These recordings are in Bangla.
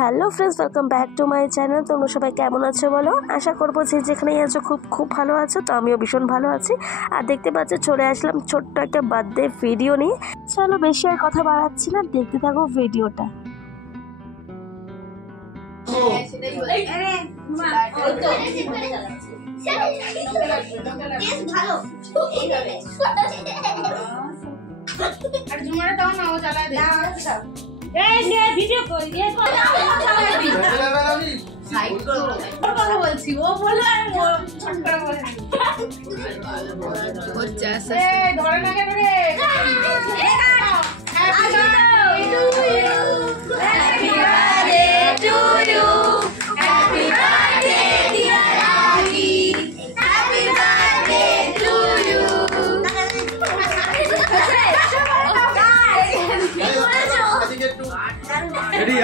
Hello friends, welcome back to my channel. তোমরা সবাই কেমন আছো বলো? আশা করবো যে যেখানেই আছো খুব খুব ভালো আছো। তো আমিও ভীষণ ভালো আছি। আর দেখতে পাচ্ছ চলে আসলাম ছোট্ট একটা বার্থডে ভিডিও নিয়ে। চলো বেশি আর কথা বাড়াচ্ছি না, দেখতে থাকো ভিডিওটা। ভিডিও করি কথা বলছি ও বলে ধরে না কেন রে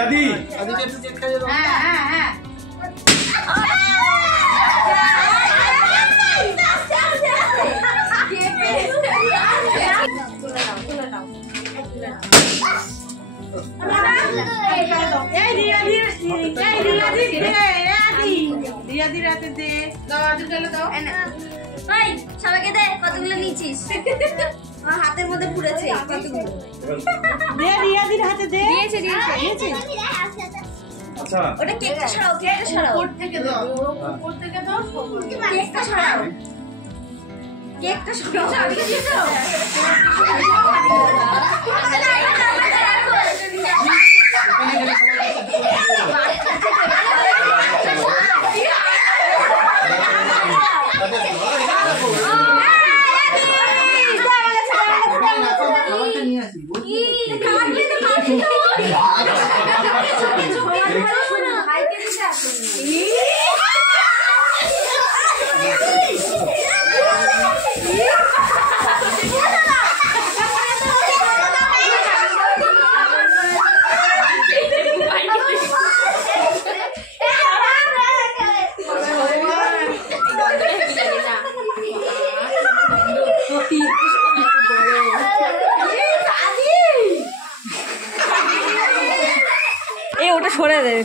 आदि आदि के चेक कर दो। हां हां हां সবাইকে দে কতগুলো নিয়েছিস আমার হাতের মধ্যে পুড়েছে কতগুলো দে রিয়াদির হাতে দে দিয়েছে আচ্ছা ওটা কেকটা সরাও উপর থেকে দাও কেকটা সরাও চাবিটা দিয়ে দাও ওটা সরে দে।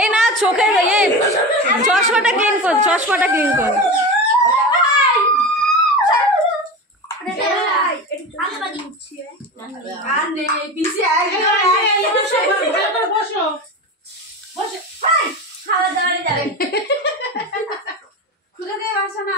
এই না চোখে চশমাটা ক্লিন কর, চশমাটা ক্লিন কর। খাওয়া দাওয়া যাবে খুলে দে বাসা না